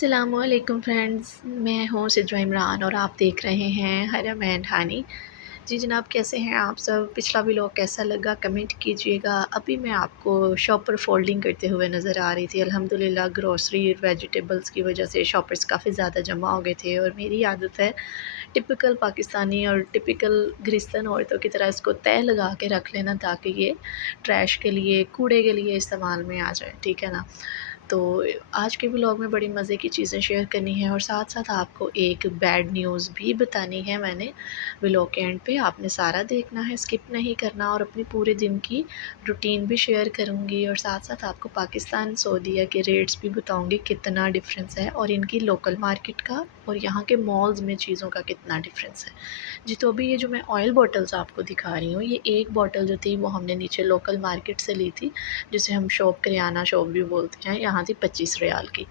अस्सलामुअलैकुम फ्रेंड्स, मैं हूँ सिद्रा इमरान और आप देख रहे हैं हरम एंड हानी। जी जनाब, कैसे हैं आप सब? पिछला व्लॉग कैसा लगा कमेंट कीजिएगा। अभी मैं आपको शॉप पर फ़ोल्डिंग करते हुए नज़र आ रही थी। अल्हम्दुलिल्लाह ग्रॉसरी वेजिटेबल्स की वजह से शॉपर्स काफ़ी ज़्यादा जमा हो गए थे और मेरी आदत है टिपिकल पाकिस्तानी और टिपिकल ग्रिस्तन औरतों की तरह इसको तय लगा के रख लेना ताकि ये ट्रैश के लिए, कूड़े के लिए इस्तेमाल में आ जाए, ठीक है ना? तो आज के व्लॉग में बड़ी मज़े की चीज़ें शेयर करनी है और साथ-साथ आपको एक बैड न्यूज़ भी बतानी है मैंने। व्लॉग के एंड पे आपने सारा देखना है, स्किप नहीं करना और अपने पूरे दिन की रूटीन भी शेयर करूँगी और साथ-साथ आपको पाकिस्तान, सऊदीया के रेट्स भी बताऊँगी कितना डिफ़रेंस है और इनकी लोकल मार्केट का और यहाँ के मॉल्स में चीज़ों का कितना डिफ़रेंस है। जी, तो अभी ये जो मैं ऑयल बॉटल्स आपको दिखा रही हूँ, ये एक बॉटल जो थी वो हमने नीचे लोकल मार्केट से ली थी, जिसे हम शॉप करियाना शॉप भी बोलते हैं, यहाँ थी 25 रियाल की।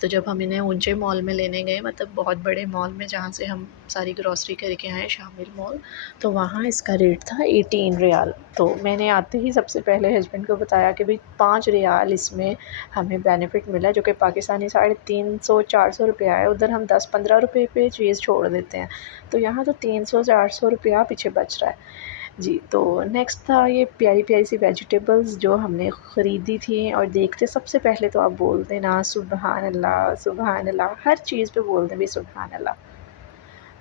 तो जब हम इन्हें ऊंचे मॉल में लेने गए, मतलब बहुत बड़े मॉल में जहाँ से हम सारी ग्रॉसरी करके आए, शामिल मॉल, तो वहाँ इसका रेट था 18 रियाल। तो मैंने आते ही सबसे पहले हस्बैंड को बताया कि भाई 5 रियाल इसमें हमें बेनिफिट मिला, जो कि पाकिस्तानी 350-400 रुपया है। उधर हम 10-15 रुपये पे चीज़ छोड़ देते हैं, तो यहाँ तो 300-400 रुपया पीछे बच रहा है। जी, तो नेक्स्ट था ये प्यारी-प्यारी सी वेजिटेबल्स जो हमने ख़रीदी थी और देखते सबसे पहले तो आप बोलते ना सुबहान अल्लाह, हर चीज़ पे बोलते भी सुबहान अल्लाह।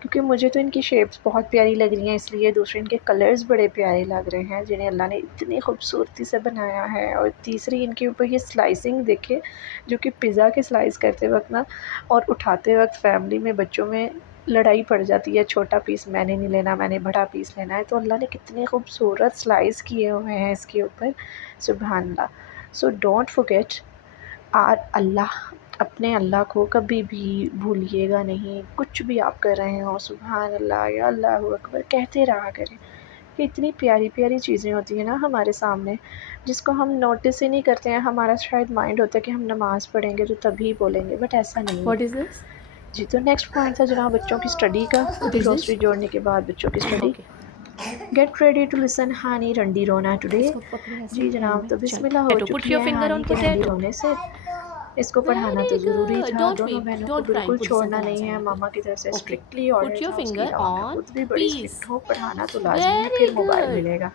क्योंकि मुझे तो इनकी शेप्स बहुत प्यारी लग रही हैं, इसलिए दूसरे इनके कलर्स बड़े प्यारे लग रहे हैं जिन्हें अल्लाह ने इतनी खूबसूरती से बनाया है। और तीसरी इनके ऊपर ये स्लाइसिंग देखिए, जो कि पिज़्ज़ा के स्लाइस करते वक़्त ना और उठाते वक़्त फ़ैमिली में, बच्चों में लड़ाई पड़ जाती है, छोटा पीस मैंने नहीं लेना, मैंने बड़ा पीस लेना है। तो अल्लाह ने कितने खूबसूरत स्लाइस किए हुए हैं इसके ऊपर, सुबहान अल्लाह। सो डोंट फॉरगेट आर अल्लाह, अपने अल्लाह को कभी भी भूलिएगा नहीं। कुछ भी आप कर रहे हो, सुबहान अल्लाह या अल्लाहू अकबर कहते रहा करें। ये इतनी प्यारी-प्यारी चीज़ें होती हैं ना हमारे सामने, जिसको हम नोटिस ही नहीं करते हैं। हमारा शायद माइंड होता है कि हम नमाज़ पढ़ेंगे तो तभी बोलेंगे, बट ऐसा नहीं है। What is this? जी, तो नेक्स्ट पॉइंट था जनाब बच्चों की स्टडी का। What is grocery this? जोड़ने के बाद बच्चों की study. Okay. Get ready to listen हानी रंडी रोना टुडे। इसको पकड़ो ऐसे जी हैंड जनाब, में तो चल बिस्मिल्लाह हो टैटू पुट चुकी योर है फिंगर हानी ऑन के रंडी पोटैटो रोने से। इसको पढ़ाना वेरी तो ज़रूरी गुड था, डोंट दोनों वीप बहनों को डोंट क्राई बिल्कुल पुट दिस छोड़ना अंकल नहीं है। आंसर पे मामा की तरफ से okay strictly order put your था, उसके फिंगर अलावा मैं ऑन खुद भी बड़ी पीस स्ट्रिक्ट हूँ, पढ़ाना तो लाज़मी है, वेरी फिर मोबाइल गुड मिलेगा।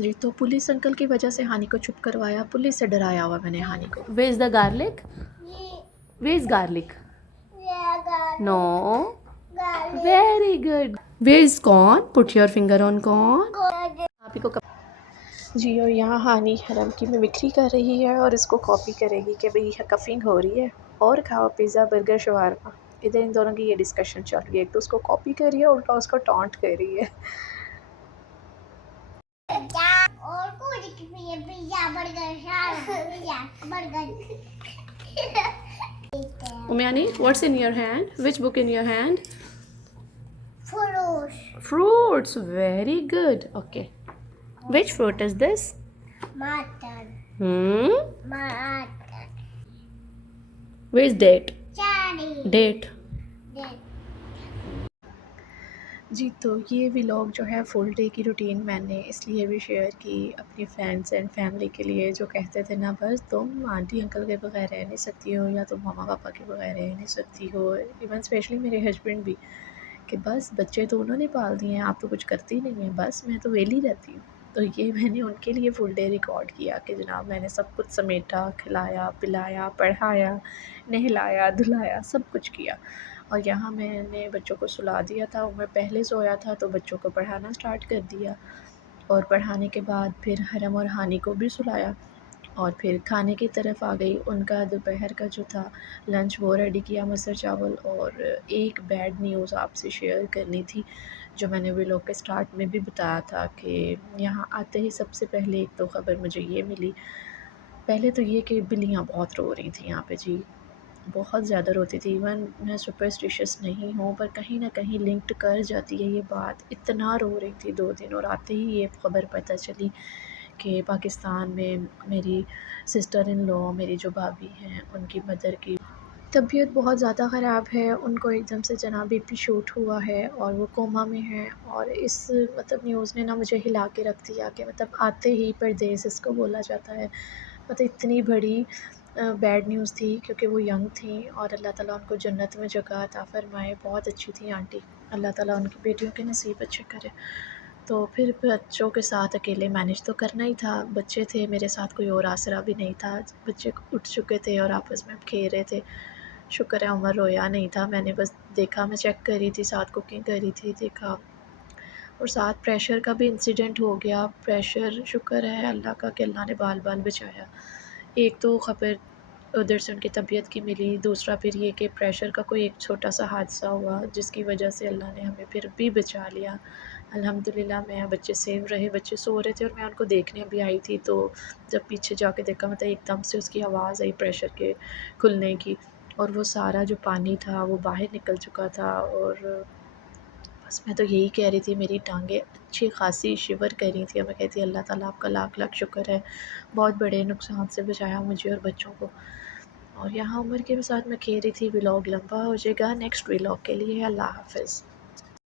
जी, तो पुलिस अंकल की वजह से हानी को चुप करवाया, पुलिस से डराया हुआ मैंने हानी को। Where is the garlic where is garlic no very good where is corn put your finger on corn आप ही को जी, और यहाँ हानि हरम की मिमिक्री कर रही है और इसको कॉपी करेगी कि भई कफ़िंग हो रही है और खाओ पिज़्ज़ा, बर्गर, शवारमा। इधर इन दोनों की ये डिस्कशन चल रही है, एक तो उसको कॉपी कर रही है, उल्टा उसको टॉन्ट कर रही है। और कुछ pizza burger burger Umyani, what's in your hand? Which book in your hand? Fruit Fruits. Very good. Okay. Which fruit is this? Mutton Hmm. Mutton Where's date? Chari Date. जी, तो ये व्लॉग जो है full day की routine मैंने इसलिए भी share की अपनी फ्रेंड्स एंड फैमिली के लिए, जो कहते थे ना बस तुम आंटी अंकल के बगैर रह नहीं सकती हो या तुम मम्मा पापा के बगैर रह नहीं सकती हो। इवन स्पेशली मेरे हस्बैंड भी, कि बस बच्चे तो उन्होंने पाल दिए हैं, आप तो कुछ करती नहीं हैं, बस मैं तो वेली रहती हूँ। तो ये मैंने उनके लिए फुल डे रिकॉर्ड किया कि जनाब मैंने सब कुछ समेटा, खिलाया, पिलाया, पढ़ाया, नहलाया, धुलाया, सब कुछ किया। और यहाँ मैंने बच्चों को सुला दिया था, मैं पहले सोया था तो बच्चों को पढ़ाना स्टार्ट कर दिया और पढ़ाने के बाद फिर हरम और हानि को भी सुलाया और फिर खाने की तरफ आ गई। उनका दोपहर का जो था लंच वो रेडी किया, मटर चावल। और एक बैड न्यूज़ आपसे शेयर करनी थी, जो मैंने व्लॉग के स्टार्ट में भी बताया था कि यहाँ आते ही सबसे पहले एक तो ख़बर मुझे ये मिली। पहले तो ये कि बिल्लियाँ बहुत रो रही थी यहाँ पे जी, बहुत ज़्यादा रोती थी। इवन मैं सुपरस्टिशियस नहीं हूँ, पर कहीं न कहीं लिंक्ड कर जाती है ये बात। इतना रो रही थी 2 दिन, और आते ही ये ख़बर पता चली कि पाकिस्तान में मेरी सिस्टर इन लॉ, मेरी जो भाभी हैं, उनकी मदर की तबीयत बहुत ज़्यादा ख़राब है। उनको एकदम से जनाब बीपी शूट हुआ है और वो कोमा में हैं। और इस मतलब न्यूज़ ने ना मुझे हिला के रख दिया कि मतलब आते ही परदेस इसको बोला जाता है। मतलब इतनी बड़ी बैड न्यूज़ थी क्योंकि वो यंग थी और अल्लाह ताला उनको जन्नत में जगह अता फ़रमाए। बहुत अच्छी थी आंटी, अल्लाह ताला उनकी बेटियों के नसीब अच्छे करे। तो फिर बच्चों के साथ अकेले मैनेज तो करना ही था, बच्चे थे मेरे साथ, कोई और आसरा भी नहीं था। बच्चे उठ चुके थे और आपस में खेल रहे थे। शुक्र है उमर रोया नहीं था, मैंने बस देखा, मैं चेक कर रही थी, साथ कुकिंग कर रही थी, देखा। और साथ प्रेशर का भी इंसिडेंट हो गया। प्रेशर, शुक्र है अल्लाह का कि अल्लाह ने बाल-बाल बचाया। एक तो ख़बर उधर से उनकी तबीयत की मिली, दूसरा फिर ये कि प्रेशर का कोई एक छोटा-सा हादसा हुआ जिसकी वजह से अल्लाह ने हमें फिर भी बचा लिया। अल्हम्दुलिल्लाह मैं बच्चे सेव रहे, बच्चे सो रहे थे और मैं उनको देखने भी आई थी, तो जब पीछे जाके देखा मतलब एकदम से उसकी आवाज़ आई प्रेशर के खुलने की, और वो सारा जो पानी था वो बाहर निकल चुका था। और बस मैं तो यही कह रही थी, मेरी टाँगें अच्छी ख़ासी शिवर कर रही थी और मैं कहती अल्लाह ताला आपका लाख-लाख शुक्र है, बहुत बड़े नुकसान से बचाया मुझे और बच्चों को। और यहाँ उमर के साथ मैं खेल रही थी। व्लॉग लंबा हो जाएगा, नेक्स्ट व्लॉग के लिए अल्लाह हाफ़िज़।